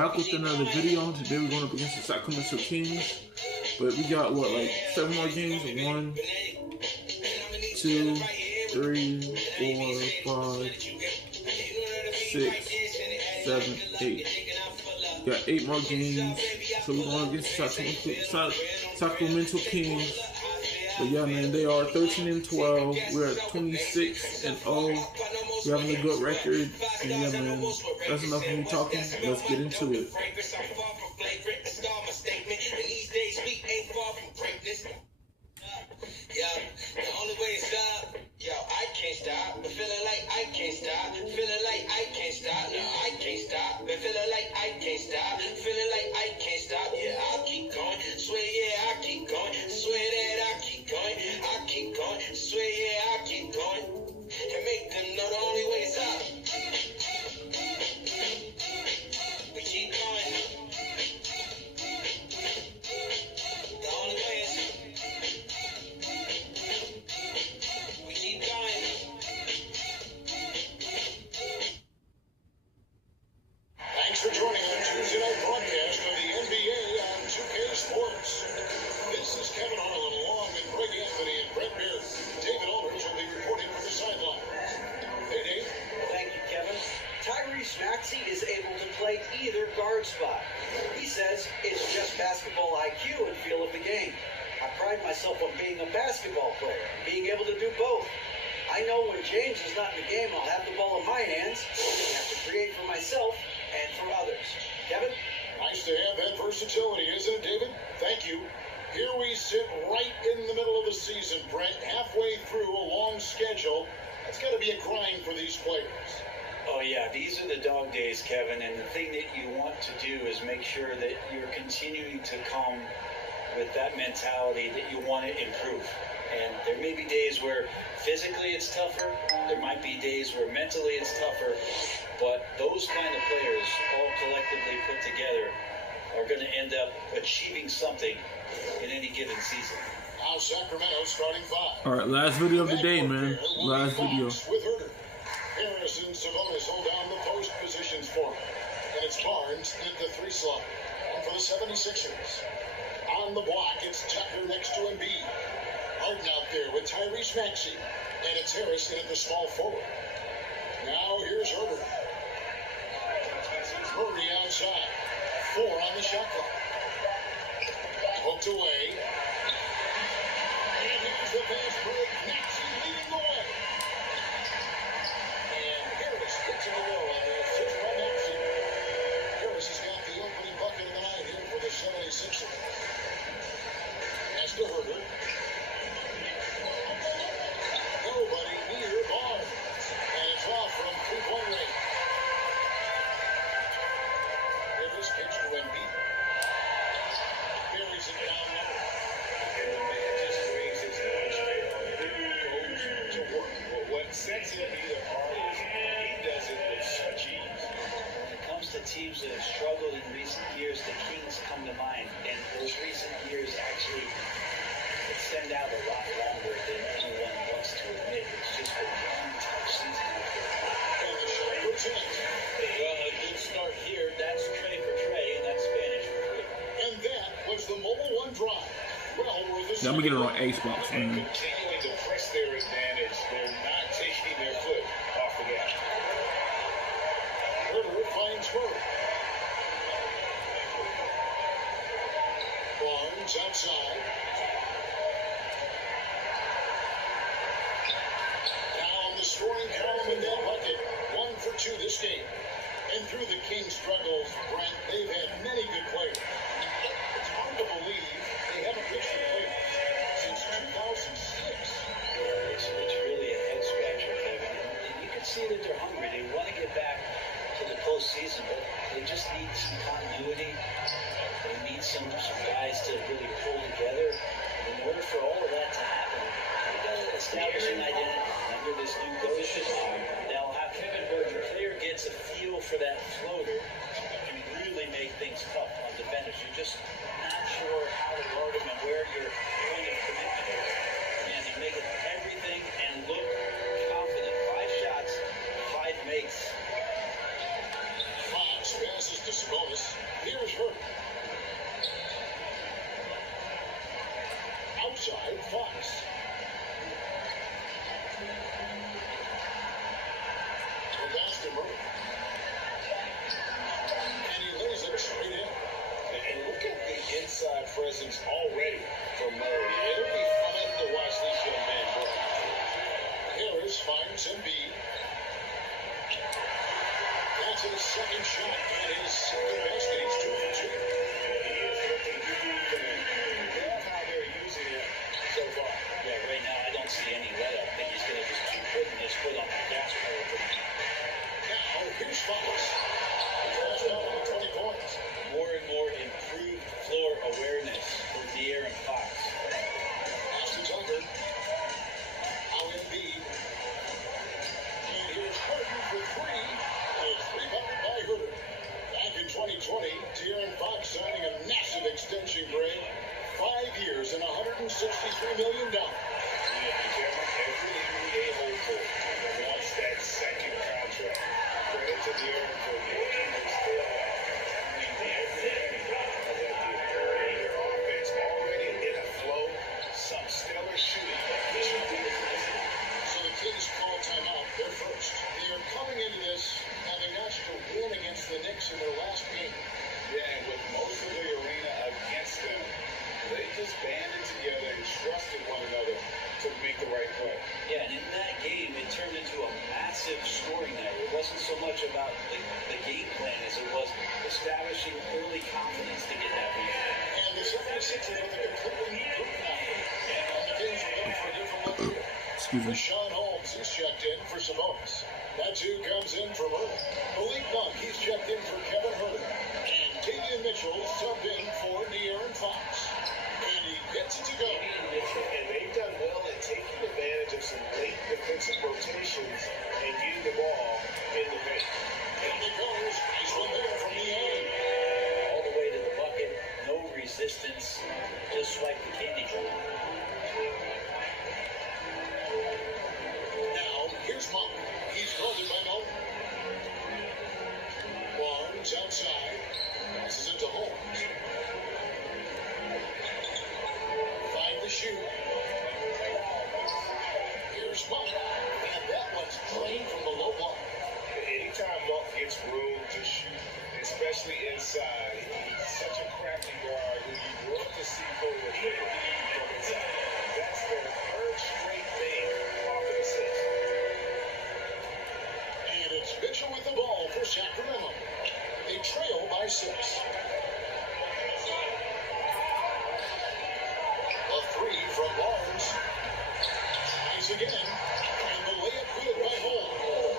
back with another video. Today we're going up against the Sacramento Kings. But we got what, like 7 more games? 1, 2, 3, 4, 5, 6, 7, 8. We got 8 more games. So we're going against the Sacramento Kings. But yeah, man, they are 13-12. We're at 26-0. We're having a good record. And yeah, man, that's enough of me talking. Let's get into it. Yo, the only way is up. Yo, I can't stop. But feeling like I can't stop. Feeling like I can't stop. No, I can't stop. But feeling like I can't stop. Feeling like I can't stop. Yeah, I'll keep going. Swear, yeah, I'll keep going. Swear that I'll keep going. I'll keep going. Swear, yeah, I'll keep going. And make them know the only way is up. We keep going. The only way is up. Thanks for joining our Tuesday night broadcast of the NBA on 2K Sports. This is Kevin Harlan along with Greg Anthony and Brett Beard. David Aldridge will be reporting from the sideline. Hey, Dave. Thank you, Kevin. Tyrese Maxey is able to play either guard spot. He says it's just basketball IQ and feel of the game. I pride myself on being a basketball player, being able to do both. I know when James is not in the game, I'll have the ball in my hands and have to create for myself and for others. Kevin? Nice to have that versatility, isn't it, David? Thank you. Here we sit right in the middle of the season, Brent, halfway through a long schedule. That's got to be a grind for these players. Oh, yeah, these are the dog days, Kevin, and the thing that you want to do is make sure that you're continuing to come with that mentality that you want to improve. And there may be days where physically it's tougher, there might be days where mentally it's tougher, but those kind of players all collectively put together are going to end up achieving something in any given season. Now Sacramento starting 5. Alright, last video of the day, man. Last video. With Herder. Harris and Sabonis hold down the post positions for him. And it's Barnes at the 3 slot. And for the 76ers. On the block, it's Tucker next to Embiid. Harden out there with Tyrese Maxey. And it's Harris at the small forward. Now here's Herder. Murray outside. 4 on the shot clock. Hooked away. And here's the fast break. Maxey leading the way. And Harris gets in the row on the assist by Maxey. Harris has got the opening bucket of the night here for the 76ers. As to Herder. Nobody near Barnes. And it's off from 3-point range. Rivers pitch to Embiid. Buries it down low. And the man just brings his lunchmate on and goes to work. But what sets him apart is he does it with such ease. When it comes to teams that have struggled in recent years, the Kings come to mind, and those recent years actually extend out a lot longer than anyone wants to admit. It's just been one tough season out there. And the shot puts in. Well, a good start here. That's Trey for Trey, and that's Spanish for Trey. And that was the Mobile One drive. Well, we're the Yeah, I'm gonna get it on Ace box, man. Continuing to press their advantage. They're not taking their foot off the gas. Herder finds Murray. Barnes outside. Down the scoring column in that bucket. 1 for 2 this game. And through the Kings' struggles, Brent, they've had many good players. It's hard to believe they haven't reached the playoffs since 2006. It's really a head scratcher, Kevin. And you can see that they're hungry. They want to get back to the postseason, but they just need some continuity. They need some guys to really pull together. And in order for all of that to happen, they got to establish an identity under this new coach. Now, how Kevin Burke, the player, gets a feel for that floater, can really make things tough on defenders. You're just not sure how to guard him and where your point of commitment is. And you make it everything and look confident. 5 shots, 5 makes. Fox passes to Sabonis. extension, Greg. 5 years and $163 million. Every NBA hopeful wants that second contract. Credit to the Aaron for making this still everything of that deal. Their offense already in a flow, some stellar shooting. So the Kings call timeout. They're first. They are coming into this having asked to win against the Knicks in their last game. Yeah, and with most of the arena against them, they just banded together and trusted one another to make the right play. Yeah, and in that game, it turned into a massive scoring night. It wasn't so much about the game plan as it was establishing early confidence to get that lead. And the 76ers with a completely new group now. And the Kings are looking for a different look here. Excuse me. Sean Holmes is checked in for Sabonis. That too comes in from Irving. Malik Monk, he's checked in for Kevin Herter. And Davion Mitchell subbed in for De'Aaron Fox. And he gets it to go. And they've done well at taking advantage of some late defensive rotations and getting the ball in the paint. And it goes. Nice one there from the end. All the way to the bucket, no resistance, just swipe the candy bar. Now, here's Monk. He's guarded by Melton. Barnes outside. Passes it to Holmes. Find the shoot. Here's Monk. And that one's drained from the low block. Anytime Monk gets room to shoot, especially inside, he's such a crafty guard who you love to see go with him from inside. That's their third straight thing off of the six. And it's Mitchell with the ball for Sacramento. They trail by 6. A 3 from Barnes. Nice again. And the layup good by Holmes.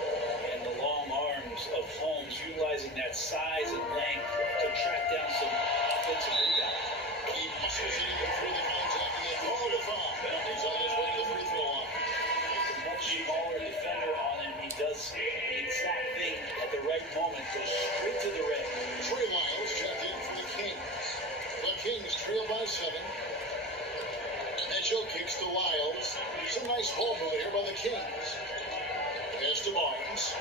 And the long arms of Holmes utilizing that size and length to track down some offensive rebounds. He muscles it in before the contact and they call the foul. He's on his way to the free throw line. With a much smaller defender on him, he does the exact thing at the right moment, goes straight to the rim. Trey Lyles checked in for the Kings. The Kings trail by 7. Mitchell kicks to Lyles. Some nice ball move here by the Kings. Pass to Barnes.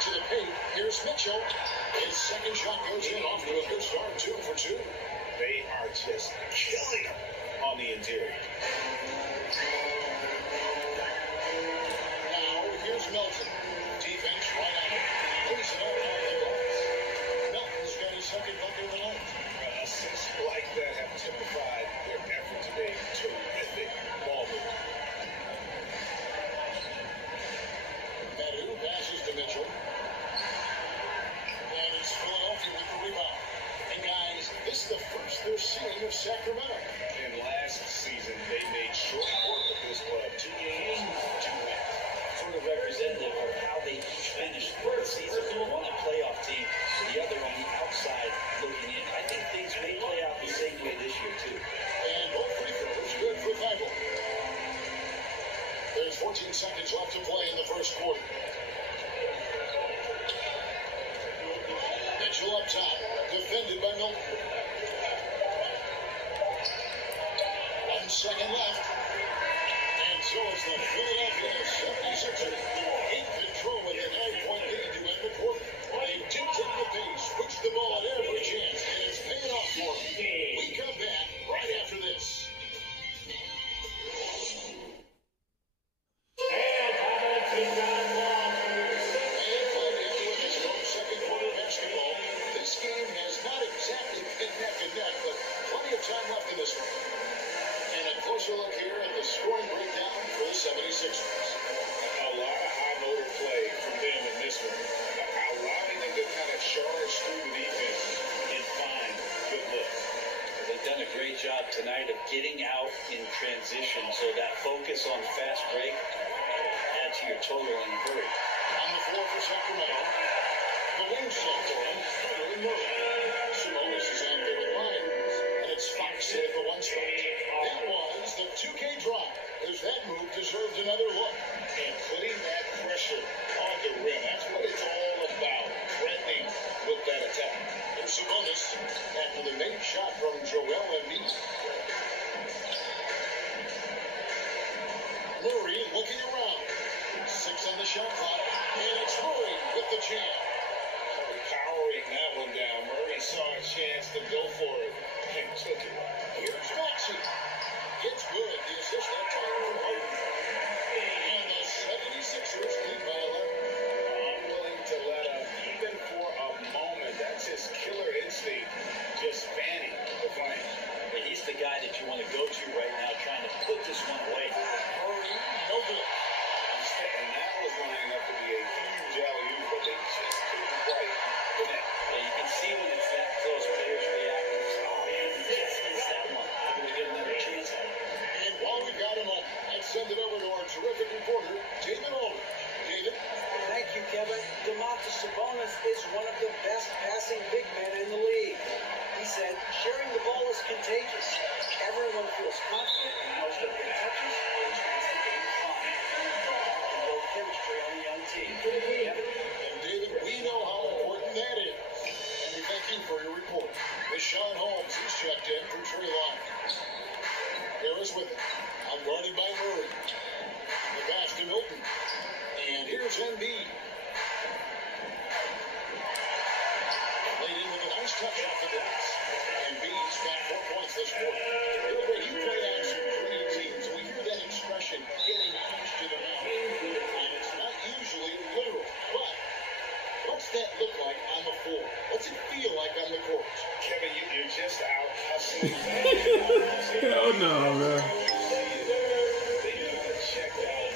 To the paint. Here's Mitchell. His second shot goes in off to a good start. 2 for 2. They are just killing him on the interior. Now, here's Melton. Defense right on it. Plays it out on the glass. Melton's got his second bucket of the night. Assists like that have typified their effort today. Terrific ball movement. Badu passes to Mitchell. And it's Philadelphia with the rebound. And guys, this is the first they're seeing of Sacramento. And last season, they made short work of this club. 2 games, 2 wins. Sort of representative of how they each finished the season. One a playoff team, the other on the outside looking in. I think things may play out the same way this year, too. And both free throws good for Feigl. There's 14 seconds left to play in the first quarter. Mitchell up top, defended by Milton. 1 second left. And so it's the Philadelphia 76ers in control with a 9-point lead to end the quarter. They dictate the pace, push the ball at every chance, and it's paying off for them. We come back right after this. Time left in this one. And a closer look here at the scoring breakdown for the 76ers. A lot of high motor play from them in this one. Allowing them to kind of charge through the defense and find good looks. They've done a great job tonight of getting out in transition, so that focus on fast break adds to your total in a hurry. On the floor for Sacramento, the wing set for him, Carter and Murray. Sabonis is out there with Lyons, and it's Fox in the 1 spot. That was the 2K drive, as that move deserved another look. And putting that pressure on the rim, that's what it's all about. Threatening with that attack. There's Sabonis. Sabonis after the made shot from Joel Embiid. Murray looking around. 6 on the shot clock, and it's Murray with the jam. Powering that one down. Murray saw a chance to go for it and took it. Here's Maxey. It's good. The assist that time from Harden. And the 76ers lead by 11. I'm willing to let up, even for a moment. That's his killer instinct, just fanning the flame. He's the guy that you want to go to right now, trying to put this one away. Murray, no good. And that was lining up to be a huge alley-oop, but they just couldn't quite connect. And you can see when it's that close, players reacting. Oh, man, this is that one. I'm going to get another chance at it. And while we got him on, let's send it over to our terrific reporter, David Aldridge. David? Thank you, Kevin. DeMontis Sabonis is one of the best passing big men in the league. He said, sharing the ball is contagious. Everyone feels confident and knows that their touches is going to fine. And build chemistry on a young team. Kevin? And David, we know how important that is. And we thank you for your report. Rashawn Holmes, he's checked in for Trey Lyons. Harris with it. I'm guarded by Murray. The pass to Milton. And here's Embiid. Laid in with a nice touch off the glass. Embiid's got 4 points this quarter. He played on some great teams. We hear that expression, getting punched in the mouth. And it's not usually literal. But what's that look like on the floor? What's it feel like on the court? Kevin, you're just out hustling. Hell no, man. They got checked out.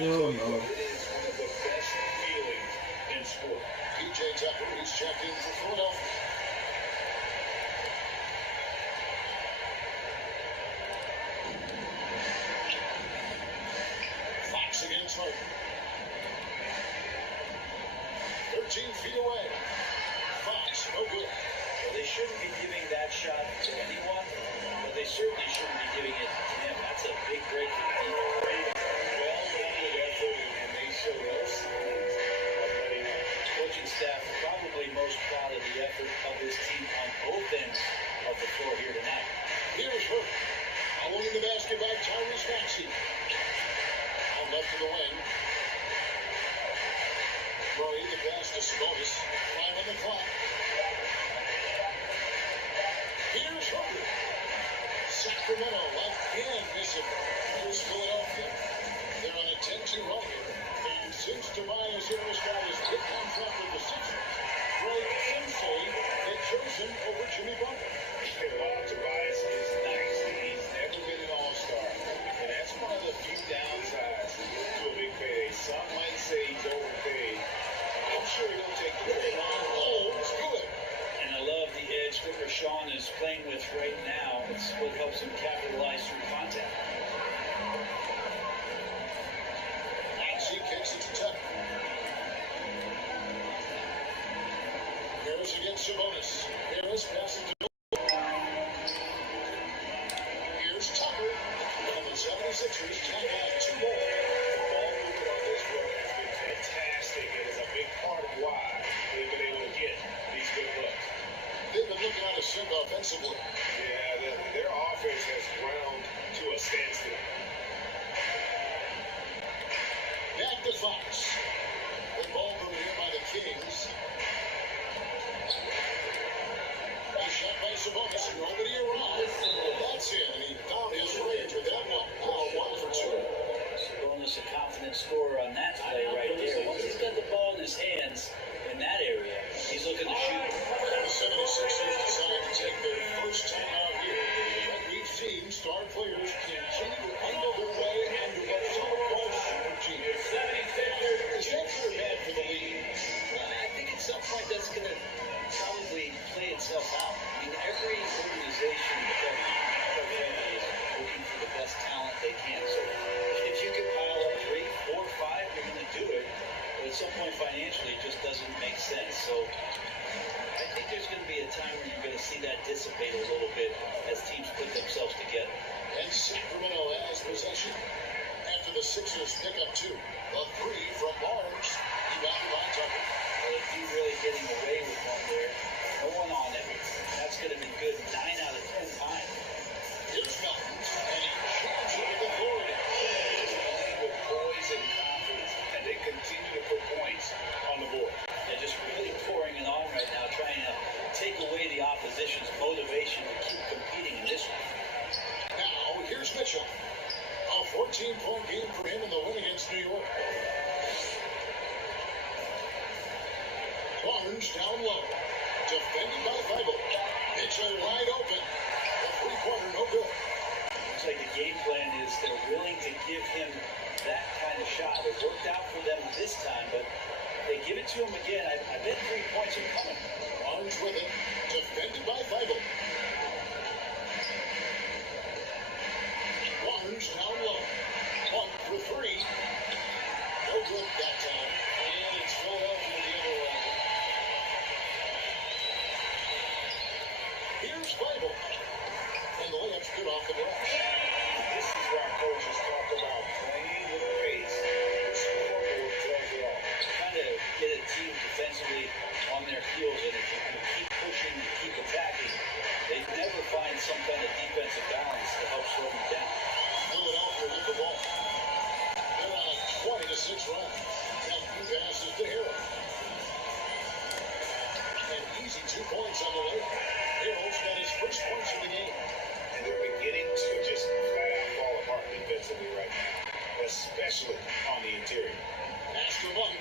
Hell no. It is one of the best feelings in sport. PJ Tucker, he's checked in for Philadelphia. Fox against Harden. 13 feet away. Fox, no good. Well, they shouldn't be giving that shot to anyone, but they certainly shouldn't be giving it to him. That's a big break for the team. Well-rounded effort, and they show no signs of letting up. Coaching staff probably most proud of the effort of this team on both ends of the floor here tonight. Here's Hurt. Along in the basket by Tyrese Maxey. On left of the wing. Murray, the pass to Sabonis. 5 on the clock. Here's Hurt. Sacramento again missing. Here's Philadelphia. They're on a 10-2 run here. And since Tobias Harris got his big contract with the Sixers, Greg Simpson had chosen over Jimmy Butler. While Tobias is nice, he's never been an all-star. And that's one of the few downsides to a big payday. Some might say he's overpaid. I'm sure he'll take the trade. Oh, it's good. And I love the edge that Rashawn is playing with right now. It's what helps him capitalize through contact. Maxey kicks it to Tucker. Harris against Sabonis. Harris passes to Here's Tucker. And the 76ers tag on 2 more. The ball movement on this run has been fantastic, and is a big part of why they've been able to get these good looks. They've been looking out of sync offensively. Yeah, their offense has ground to a standstill. Back to Fox. The ball moved here by the Kings. A shot by Sabonis. Nobody around. That's it. And he found his range with that one. Now 1 for 2. Sabonis, a confident scorer on that play right there. Once he's got the ball in his hands in that area, he's looking to shoot. The 76ers decide to take their first time out here. Like we've seen, star players continue to angle their way into what some call super teams. Is that good or bad for the league? I think at some point that's going to probably play itself out. I mean, every organization that is looking for the best talent they can. So if you can pile up 3, 4, 5, you're going to do it. But at some point financially, it just doesn't make sense. So I think there's going to be a time where you're going to see that dissipate a little bit as teams put themselves together. And Sacramento has possession after the Sixers pick up 2. A 3 from Barnes. Rebounded by Tucker. Well, if you're really getting away with one there, no opposition's motivation to keep competing in this one. Now, here's Mitchell. A 14-point game for him in the win against New York. Barnes down low. Defended by Feigl. Mitchell wide open. The three-pointer no good. Looks like the game plan is they're willing to give him that kind of shot. It worked out for them this time, but they give it to him again. I bet 3 points are coming. Barnes with it. Defended by Feigl. Barnes down low. 1 for 3. No good that time. And it's Philadelphia the other way. Here's Feigl. And the layup's good off the glass. This is why coaches talk about playing with pace. The scoreboard tells it all. Trying to get a team defensively on their heels, and if you can keep pushing, keep attacking, they never find some kind of defensive balance to help slow them down. Philadelphia with the ball. They're on a 20-6 run. That pass is to Hero. An easy 2 points on the layup. Hero's got his first points in the game. And they're beginning to just flat out fall apart defensively right now, especially on the interior. Pass to Monk.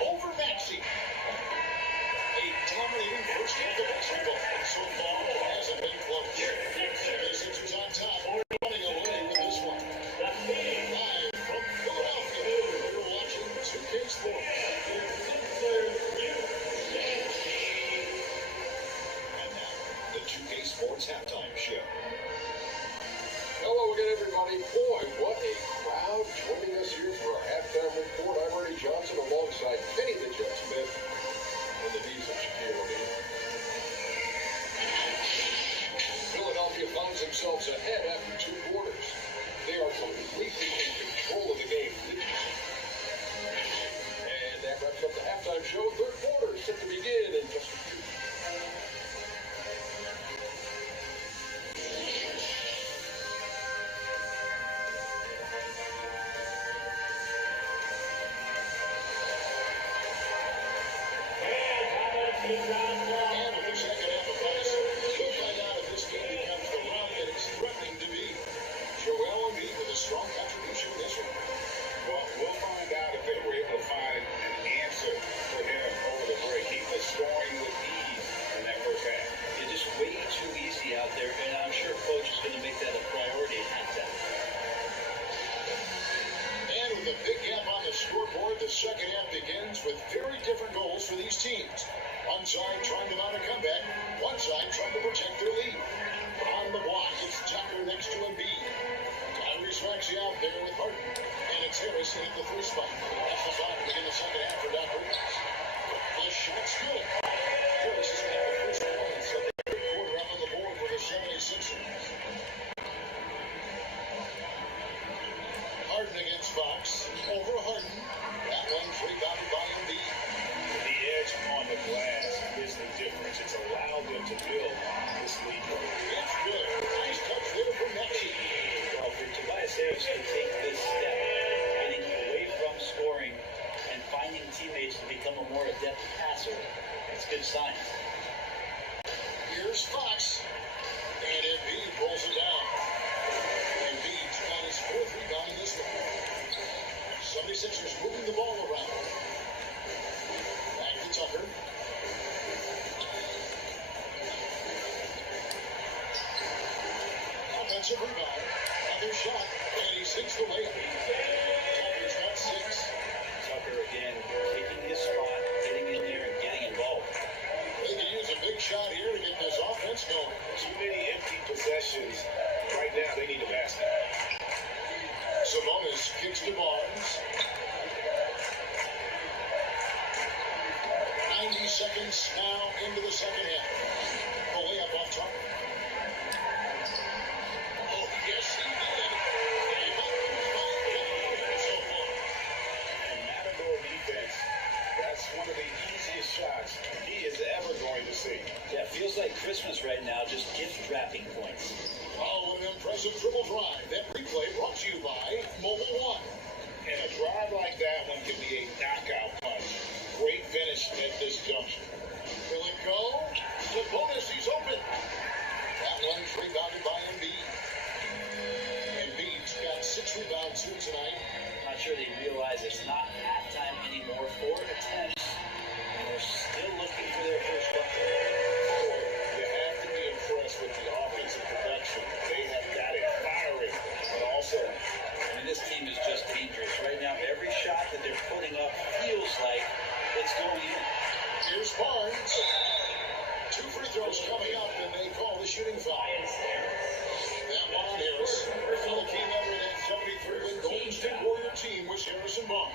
Over Maxey. A dominating first half of basketball. So far, it hasn't been close. The Sixers on top, running away with this one. Live from Philadelphia, you're watching 2K Sports. And now, the 2K Sports Halftime Show. Hello again, everybody. Boy, what a crowd joining us here for our halftime report. I'm Ernie Johnson alongside Kenny the Jet Smith and the D's of Shaquille O'Neal. Philadelphia finds themselves ahead after 2 quarters. They are completely in control of the game. And that wraps up the halftime show. Third quarter is set to begin in just a few. And with the second half of us, we'll find out if this game becomes the run that it's threatening to be. Joel Embiid with a strong contribution in this one. Well, we'll find out if they were able to find an answer for him over the break. He was scoring with ease in that first half. It's just way too easy out there, and I'm sure coach is going to make that a priority at halftime. And with a big gap on the scoreboard, the second half begins with very different goals for these teams. One side trying to mount a comeback, one side trying to protect their lead. On the block, it's Tucker next to Embiid. Tyrese Maxey out there with Harden. And it's Harrison at the 3 spot. That's the spot to begin the second half for Doc Rivers. The shot's good. Harris has got the first points of the third quarter up on the board for the 76ers. Harden against Fox. Over Harden. That one's rebounded by Embiid. The edge on the glass is the difference. It's allowed them to build this lead. It's good. Nice touch there from Maxey. Well, for Tobias Harris to take this step, getting away from scoring and finding teammates to become a more adept passer, that's good signs. Here's Fox. And Embiid pulls it down. Embiid's got his 4th rebound in this one. 76ers moving the ball around. Back to Tucker. Offensive rebound. Another shot. And he sinks the layup. Tucker's got 6. Tucker again taking his spot, getting in there and getting involved. They can use a big shot here to get this offense going. Too many empty possessions. Right now, they need a basket. Sabonis kicks to Barnes. 90 seconds now into the second half. The layup off top. Oh, yes, he did. So far. And Matador defense, that's one of the easiest shots he is ever going to see. Yeah, it feels like Christmas right now, just gift wrapping points. Oh, what an impressive triple drive. That replay brought to you by Mobile One. And a drive like that one can be a knockout punch. Great finish miss at this junction. Will it go? Sabonis, he's open. That one's rebounded by Embiid. Embiid's got 6 rebounds here tonight. Not sure they realize it's not halftime anymore. 4 attempts, and they're still looking for their first bucket. You have to be impressed with the offensive production. They have got it firing, but also, This team is just dangerous. Right now, every shot that they're putting up feels like it's going in. Here's Barnes. 2 free throws coming up, and they call the shooting foul. That one on Harris. The key number in that 73-win Golden State Warrior team was Harrison Barnes.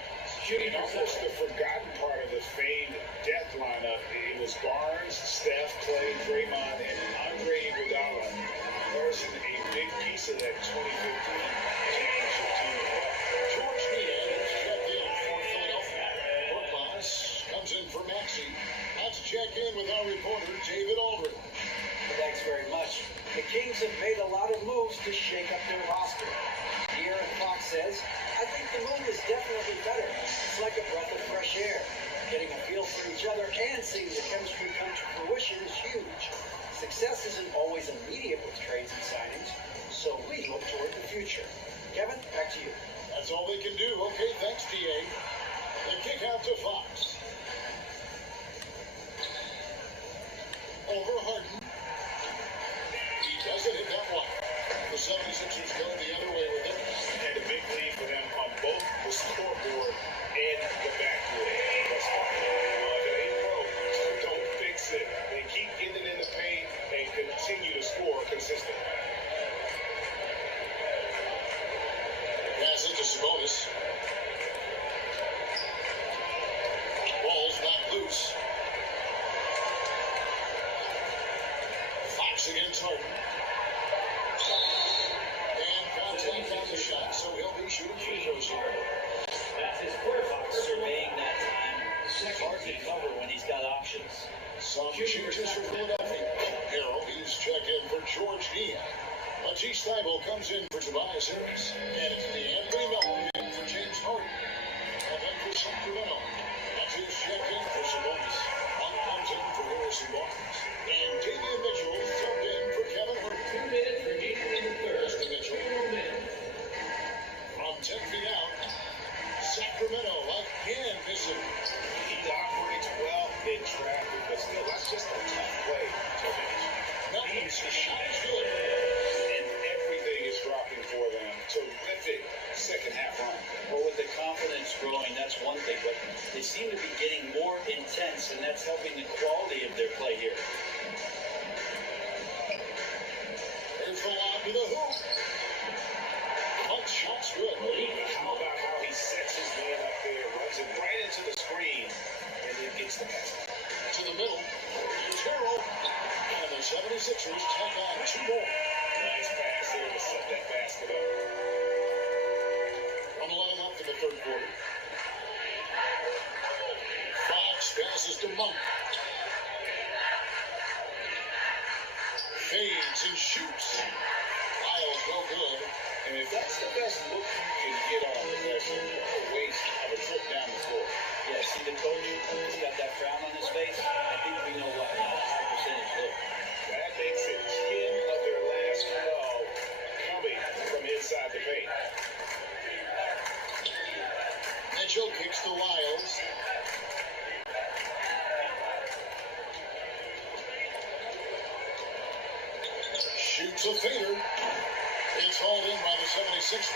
and almost the forgotten part of the famed death lineup, it was Barnes, Steph, Clay, Draymond, and Andre Iguodala. Harrison, a big piece of that 2015 championship team as well. George Niang is checked in for Philadelphia. Brookmas comes in for Maxey. Let's check in with our reporter, David Aldridge. Thanks very much. The Kings have made a lot of moves to shake up their roster. De'Aaron Fox says, I think the move is definitely better. It's like a breath of fresh air. Getting a feel for each other and seeing the chemistry come to fruition is huge. Success isn't always immediate with trades and signings, so we look toward the future. Kevin, back to you. That's all they can do. Okay, thanks, DA. The kick out to Fox. Over Harden. He doesn't hit that one. The 76ers go the other way with it. And a big lead for them on both the scoreboard and the backboard. That's fine. If it ain't broke, don't fix it. They keep getting in the paint and continue to score consistently. Pass into Sabonis. Ball's not loose. Fox against Harden. And contact on the shot, so he'll be shooting free throws here. That's his quarter. Fox surveying that time. Hard to cover when he's got options. Some changes for Philadelphia. Harrell, he's checked in for George Niang. Matisse Thybulle comes in for Tobias Harris. And it's DeAndre Melton in for James Harden. And then for Sacramento, that's his check in for Sabonis. One comes in for Harrison Barnes. And Davion Mitchell subbed in for Kevin Hurd. 2 minutes remaining in the third. That's the Mitchell. 2 minutes. From 10 feet out, Sacramento again missing. He operates well in traffic, but still, that's just a tough play to finish. Melton's shot is good. And everything is dropping for them. Terrific second half run. Well, with the confidence growing, that's one thing, but they seem to be getting more intense, and that's helping the quality of their play here. Here's the lob to the hoop. One shot's good. How about how he sets his man up there, runs it right into the screen, and then gets the basket. To the middle. Here's Harrell. And the 76ers tack on 2 more. Nice pass there to set that basket up. 1:11 left in the third quarter. Fox passes to Monk. Fades and shoots. Lyles no good. And if that's the best look you can get on a possession, what a waste of a trip down the floor. Yeah, see the coach? He's got that frown on his face. I think we know why. High percentage look. That makes it 10 of their last 12 coming from inside the paint. Mitchell kicks to Lyles. Shoots a fader. It's hauled in by the 76ers.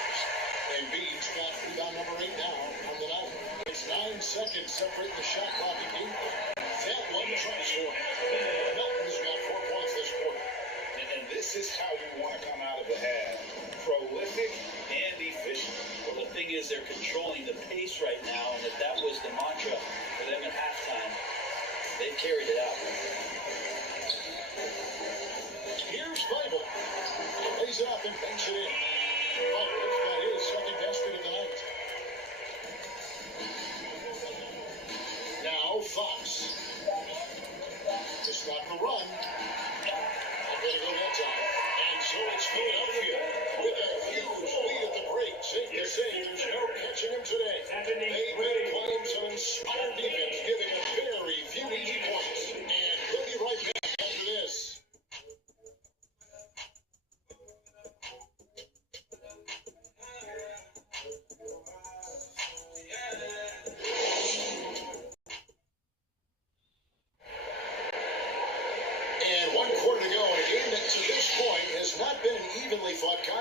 Embiid's got rebound number 8 now on the night. It's 9 seconds separating the shot clock and game. That one trumps for him. Melton's got 4 points this quarter. And this is how you want to come out of the half. Prolific and efficient. Well, the thing is, they're controlling the pace right now, and if that was the mantra for them at halftime, they've carried it out. Here's Thybulle. Lays it up and banks it in. Thybulle got his second basket of the night. Now Fox. To stop the run. Not going to go that time. And so it's Philadelphia with a huge lead at the break. Safe to say there's no catching him today. They've been playing some inspired defense, giving a bare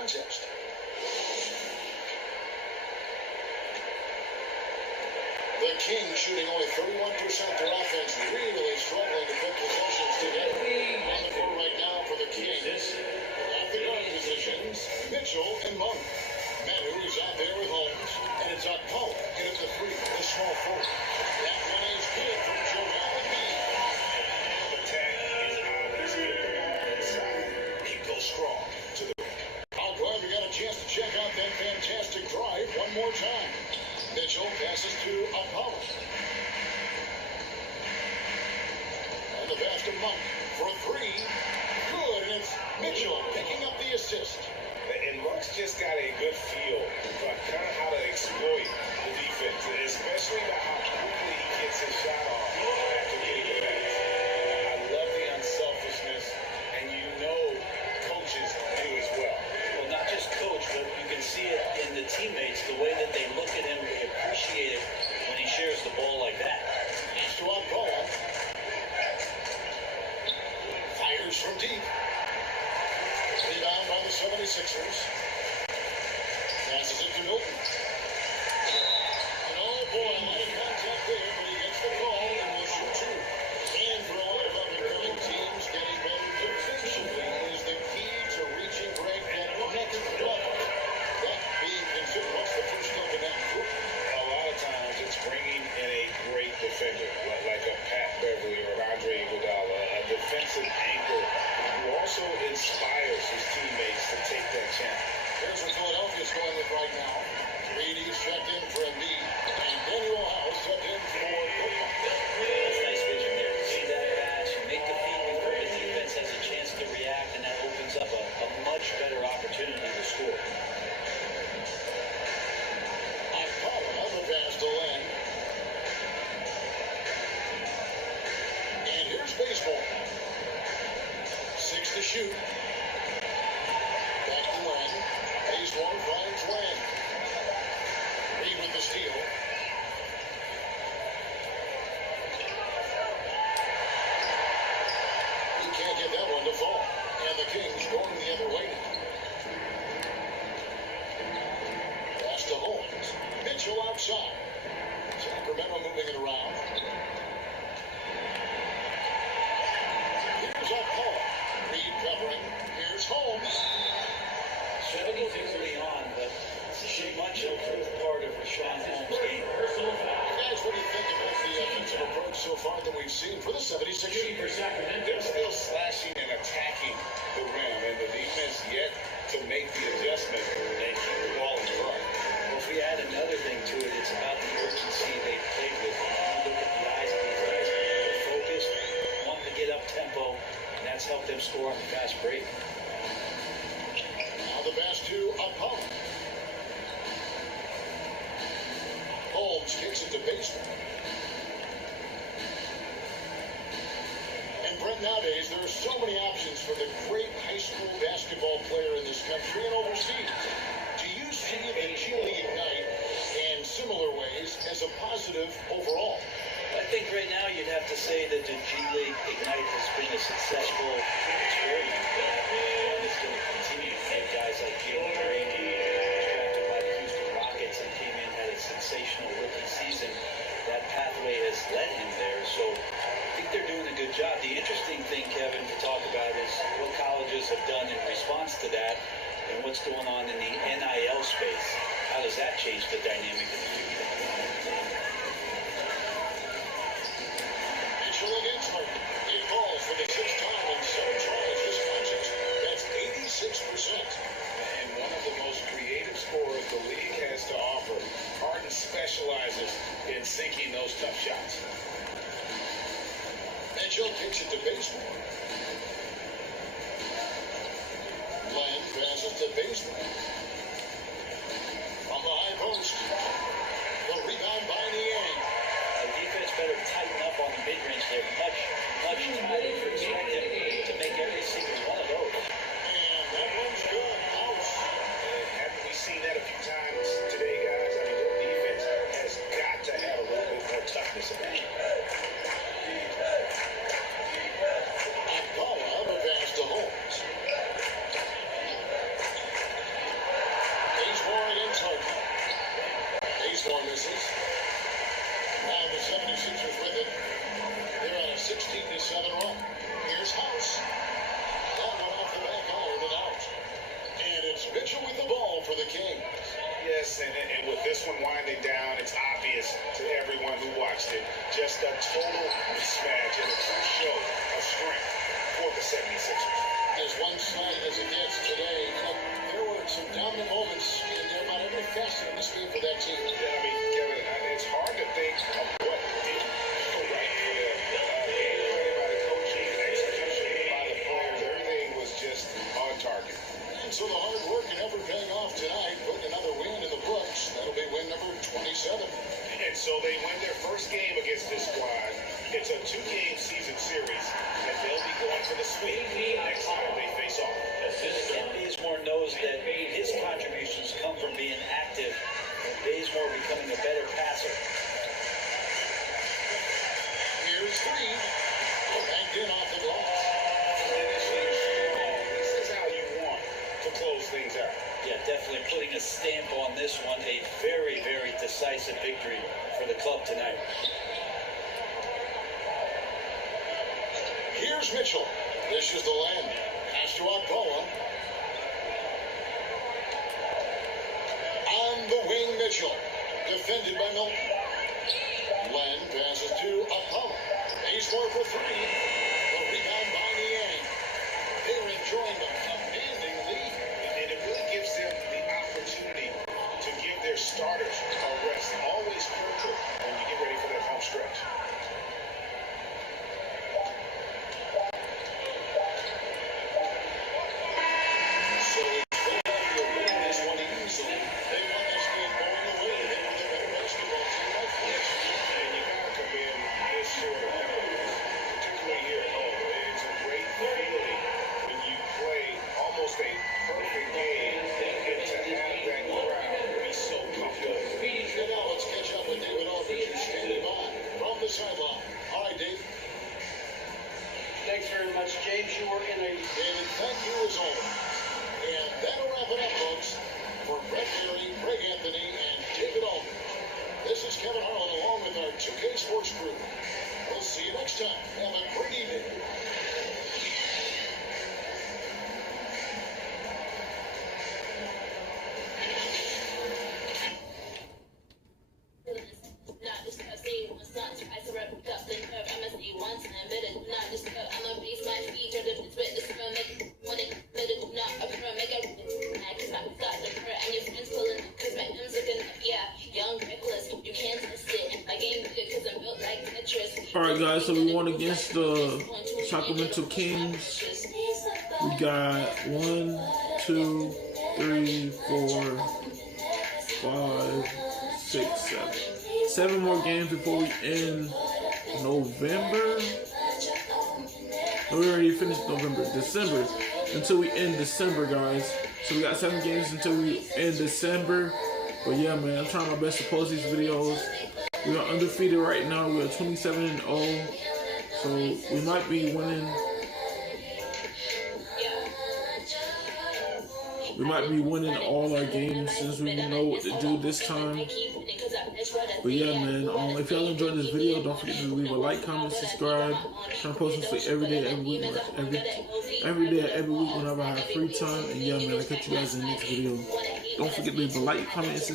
contest. The Kings shooting only 31% their offense, really struggling to put possessions together. On the court right now for the Kings. At the guard positions, Mitchell and Monk. Manu is out there with Holmes, and it's Akpala in at the three, the small forward. That one is good from Joel Embiid. Attack is obvious. Get the ball inside. He goes strong to the ring. I'm glad we got a chance to check out that fantastic drive one more time. Mitchell passes to Apollo. And the pass to Monk for three. Good, and it's Mitchell picking up the assist. And Monk's just got a good feel for kind of how to exploit the defense, and especially about how quickly he gets his shot off after getting the pass. I love the unselfishness, and you know coaches do as well. Well, not just coach, but you can see it in the teammates, the way that they look at him, they appreciate it when he shares the ball like that. Pass to Apollo. Fires from deep. Rebound by the 76ers. Passes it to Milton. And oh boy, a lot of contact there, but he gets the call and will shoot two. And for a lot of up-and-coming teams, getting better defensively is the key to reaching great that next level. That being considered, what's the first step in that group? A lot of times it's bringing in a great defender, like a Pat Beverly or an Andre Iguodala, a defensive anchor who also inspires his teammates to take that chance. Here's what Philadelphia's going with right now. Reedy's checked in for Embiid, and Daniel House checked in for Brooklyn. That's nice vision there. See that pass, you make the feed before the defense has a chance to react, and that opens up a much better opportunity to score. Akpala, the pass to Len. And here's baseball. 6 to shoot. Back to Len. Phase one finds Len. Reed with the steal. He can't get that one to fall. And the Kings going the other way now. Pass to Holmes. Mitchell outside. Sacramento moving it around. Here's Akpala. Reed covering. Here's Holmes. 76 early on, but this is much improved part of Rashawn Holmes' game. Guys, what do you think about the offensive approach so far that we've seen for the 76ers? They're still slashing and attacking the rim, and the defense yet to make the adjustment and keep the ball in front. Well, if we add another thing to it, it's about the urgency they've played with. You look at the eyes of these guys, they're focused, wanting to get up tempo, and that's helped them score on the fast break. Now the pass to Apollo. Holmes kicks it to baseball. And Brent, nowadays there are so many options for the great high school basketball player in this country and overseas. Do you see the G League Ignite in similar ways as a positive overall? I think right now you'd have to say that the G League Ignite has been a successful experiment. One that's going to continue. You have guys like Jalen Green, drafted by the Houston Rockets and came in, had a sensational rookie season. That pathway has led him there. So I think they're doing a good job. The interesting thing, Kevin, to talk about is what colleges have done in response to that and what's going on in the NIL space. How does that change the dynamic of the future? Mitchell against Martin. It falls for the 6th time in 7 tries this contest. That's 86%. And one of the most creative scorers the league has to offer. Harden specializes in sinking those tough shots. Mitchell kicks it to baseball. Len passes to baseball. From the high post. The rebound by Niang. The defense better tighten up on the mid-range there. Much tighter for expected to make every single one of those. And that one's good. Out. And haven't we seen that a few times today, guys? I mean, their defense has got to have a little bit more toughness about it. Akpala, the pass to Holmes. 16-7 run. Here's House. That one off the back iron and out. And it's Mitchell with the ball for the Kings. Yes, and with this one winding down, it's obvious to everyone who watched it. Just a total mismatch and a true show of strength for the 76ers. As one side as it gets today, there were some dominant moments in about every facet of this game for that team. Yeah, I mean, Kevin, it's hard to think of what didn't go right for them. Gameplay by the coaching and execution by the players, everything was just on target. And so the hard work and effort paying off tonight, putting another win in the books. That'll be win number 27. And so they win their first game against this squad. It's a 2-game season series, and they'll be going for the sweep next time they face off. Ken Bazemore knows that his contributions come from being active and Bazemore becoming a better passer. Here's three. Banked in off the glass. Finishing strong. This is how you want to close things out. Yeah, definitely putting a stamp on this one. A very, very decisive victory for the club tonight. Here's Mitchell. This is the land. Pass to Agboa. On the wing, Mitchell. Defended by Milton. Len passes to Apollo. Bazemore for three. The rebound by Niang. They're enjoying the commanding lead. And it really gives them the opportunity to give their starters a rest. Always critical when you get ready for that home stretch. So it's Philadelphia winning this one easily. They won this game going away. They were the better basketball team by 4. And you got to commend this sort of effort, particularly here at home. It's a great feeling when you play almost a perfect game and to have that crowd be so comfortable. And now let's catch up with David Aldridge, who's standing by from the sideline. All right, Dave. Thanks very much, James. You were in a David, thank you as always. And that'll wrap it up, folks. For Brett Berry, Greg Anthony, and David Aldridge. This is Kevin Harlan along with our 2K Sports crew. We'll see you next time. Have a great evening. Alright guys, so we won against the Sacramento Kings. We got 1, 2, 3, 4, 5, 6, 7. 7 more games before we end November. No, we already finished November. December. Until we end December, guys. So we got 7 games until we end December. But yeah, man, I'm trying my best to post these videos. We are undefeated right now. We are 27-0. So we might be winning. We might be winning all our games since we know what to do this time. But yeah, man, if y'all enjoyed this video, don't forget to leave a like, comment, subscribe. I'm trying to post this like every day, every week, every week whenever I have free time. And yeah, man, I'll catch you guys in the next video. Don't forget to leave a like, comment, and subscribe.